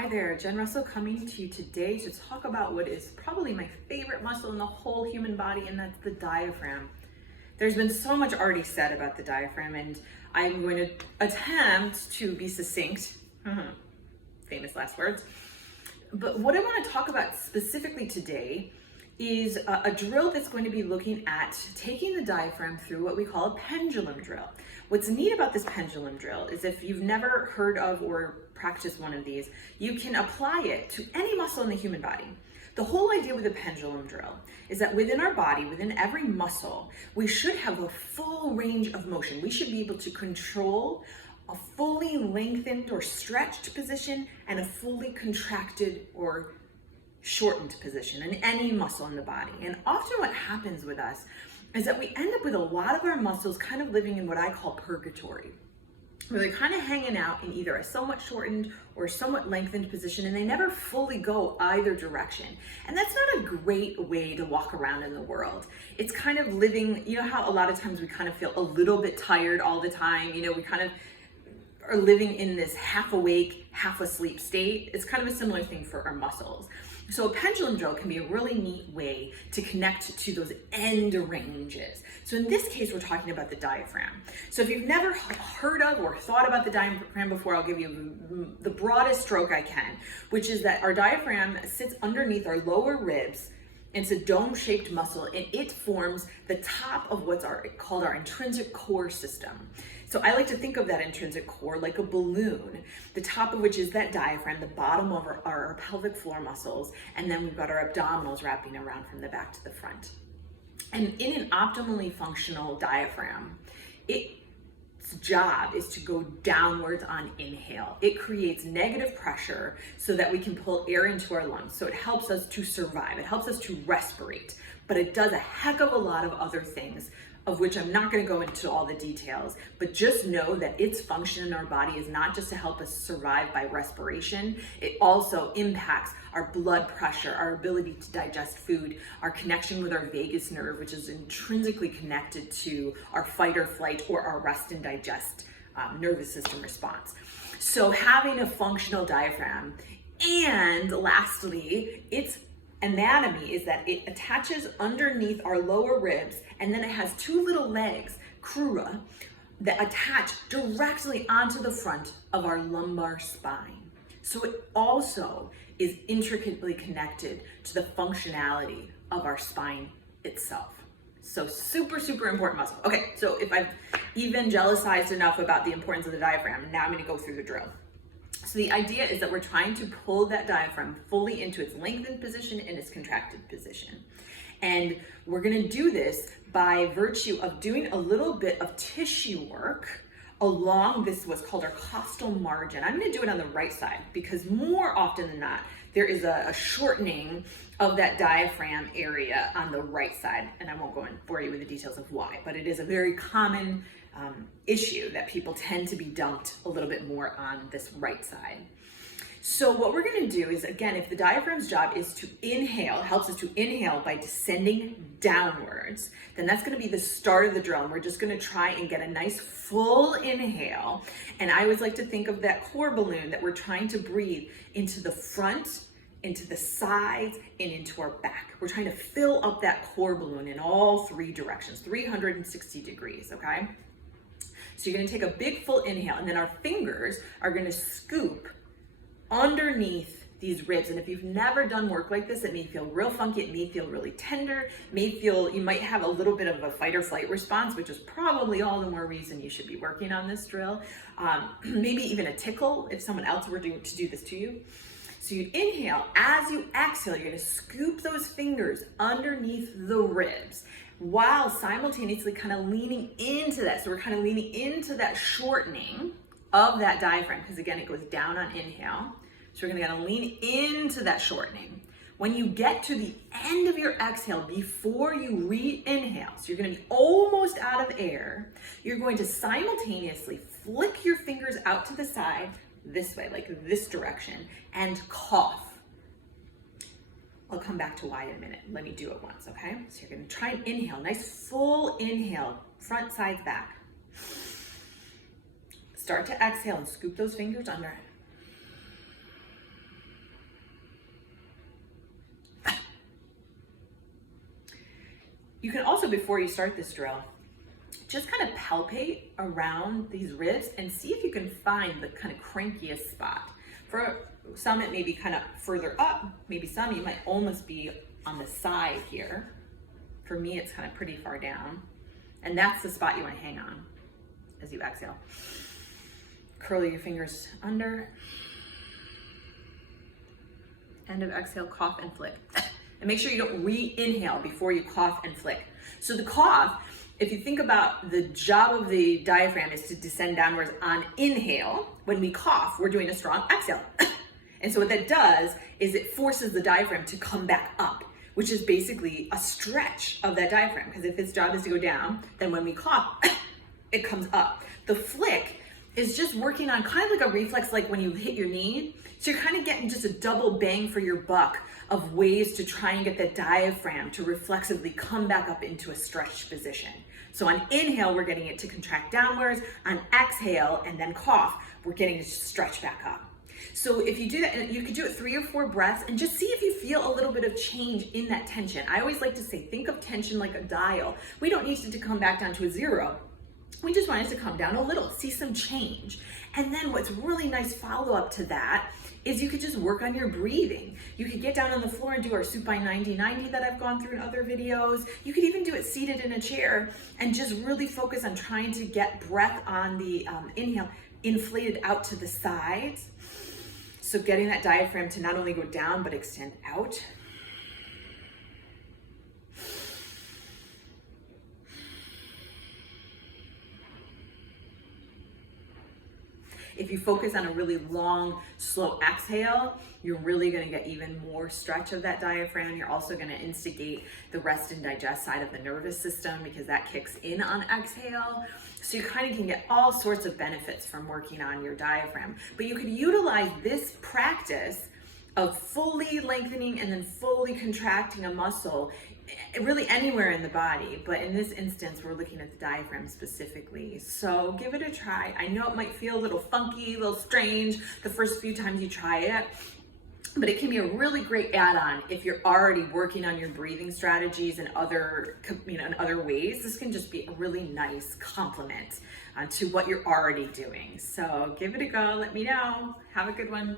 Hi there, Jen Russell coming to you today to talk about what is probably my favorite muscle in the whole human body, and that's the diaphragm. There's been so much already said about the diaphragm, and I'm going to attempt to be succinct. Famous last words. But what I want to talk about specifically today is a drill that's going to be looking at taking the diaphragm through what we call a pendulum drill. What's neat about this pendulum drill is if you've never heard of or practiced one of these, you can apply it to any muscle in the human body. The whole idea with a pendulum drill is that within our body, within every muscle, we should have a full range of motion. We should be able to control a fully lengthened or stretched position and a fully contracted or shortened position in any muscle in the body. And often what happens with us is that we end up with a lot of our muscles kind of living in what I call purgatory, where they're kind of hanging out in either a somewhat shortened or somewhat lengthened position, and they never fully go either direction. And that's not a great way to walk around in the world. It's kind of living, you know how a lot of times we kind of feel a little bit tired all the time, we kind of are living in this half awake, half asleep state. It's kind of a similar thing for our muscles. So a pendulum drill can be a really neat way to connect to those end ranges. So in this case, we're talking about the diaphragm. So if you've never heard of or thought about the diaphragm before, I'll give you the broadest stroke I can, which is that our diaphragm sits underneath our lower ribs. It's a dome-shaped muscle, and it forms the top of what's called our intrinsic core system. So I like to think of that intrinsic core like a balloon, the top of which is that diaphragm, the bottom of our pelvic floor muscles, and then we've got our abdominals wrapping around from the back to the front. And in an optimally functional diaphragm, its job is to go downwards on inhale. It creates negative pressure so that we can pull air into our lungs. So it helps us to survive. It helps us to respirate, but it does a heck of a lot of other things, of which I'm not going to go into all the details, but just know that its function in our body is not just to help us survive by respiration. It also impacts our blood pressure, our ability to digest food, our connection with our vagus nerve, which is intrinsically connected to our fight or flight or our rest and digest nervous system response. So having a functional diaphragm, and lastly, its anatomy is that it attaches underneath our lower ribs, and then it has two little legs, crura, that attach directly onto the front of our lumbar spine. So it also is intricately connected to the functionality of our spine itself. So super, super important muscle. Okay, so if I've evangelized enough about the importance of the diaphragm, now I'm going to go through the drill. So the idea is that we're trying to pull that diaphragm fully into its lengthened position and its contracted position. And we're going to do this by virtue of doing a little bit of tissue work along this, what's called our costal margin. I'm going to do it on the right side because more often than not, there is a shortening of that diaphragm area on the right side. And I won't go and bore you with the details of why, but it is a very common issue that people tend to be dumped a little bit more on this right side. So what we're going to do is, again, if the diaphragm's job is to inhale, helps us to inhale by descending downwards, then that's going to be the start of the drill. And we're just going to try and get a nice full inhale. And I always like to think of that core balloon that we're trying to breathe into the front, into the sides, and into our back. We're trying to fill up that core balloon in all three directions, 360 degrees, okay? So you're going to take a big full inhale, and then our fingers are going to scoop underneath these ribs. And if you've never done work like this, it may feel real funky, it may feel really tender, you might have a little bit of a fight or flight response, which is probably all the more reason you should be working on this drill. Maybe even a tickle if someone else were to do this to you. So you inhale. As you exhale, you're going to scoop those fingers underneath the ribs while simultaneously kind of leaning into that. So we're kind of leaning into that shortening of that diaphragm, because again, it goes down on inhale. So we're going to lean into that shortening. When you get to the end of your exhale, before you re-inhale, so you're going to be almost out of air, you're going to simultaneously flick your fingers out to the side this way, like this direction, and cough. I'll come back to why in a minute. Let me do it once, okay? So you're going to try and inhale, nice full inhale, front, sides, back. Start to exhale and scoop those fingers under. You can also, before you start this drill, just kind of palpate around these ribs and see if you can find the kind of crankiest spot. For some, it may be kind of further up. Maybe some, you might almost be on the side here. For me, it's kind of pretty far down. And that's the spot you want to hang on as you exhale. Curl your fingers under. End of exhale, cough and flick. And make sure you don't re-inhale before you cough and flick. So the cough, if you think about the job of the diaphragm is to descend downwards on inhale. When we cough, we're doing a strong exhale. And so what that does is it forces the diaphragm to come back up, which is basically a stretch of that diaphragm. Because if its job is to go down, then when we cough, it comes up. The flick is just working on kind of like a reflex, like when you hit your knee. So you're kind of getting just a double bang for your buck of ways to try and get that diaphragm to reflexively come back up into a stretched position. So on inhale, we're getting it to contract downwards. On exhale and then cough, we're getting it to stretch back up. So if you do that, and you could do it 3 or 4 breaths and just see if you feel a little bit of change in that tension. I always like to say, think of tension like a dial. We don't need it to come back down to a 0. We just want it to come down a little, see some change. And then what's really nice follow-up to that is you could just work on your breathing. You could get down on the floor and do our supine 90-90 that I've gone through in other videos. You could even do it seated in a chair and just really focus on trying to get breath on the inhale, inflated out to the sides. So getting that diaphragm to not only go down, but extend out. If you focus on a really long, slow exhale, you're really gonna get even more stretch of that diaphragm. You're also gonna instigate the rest and digest side of the nervous system because that kicks in on exhale. So you kind of can get all sorts of benefits from working on your diaphragm. But you could utilize this practice of fully lengthening and then fully contracting a muscle really anywhere in the body, but in this instance we're looking at the diaphragm specifically. So give it a try. I know it might feel a little funky, a little strange the first few times you try it, but it can be a really great add-on if you're already working on your breathing strategies and other, in other ways. This can just be a really nice complement to what you're already doing. So give it a go, let me know. Have a good one.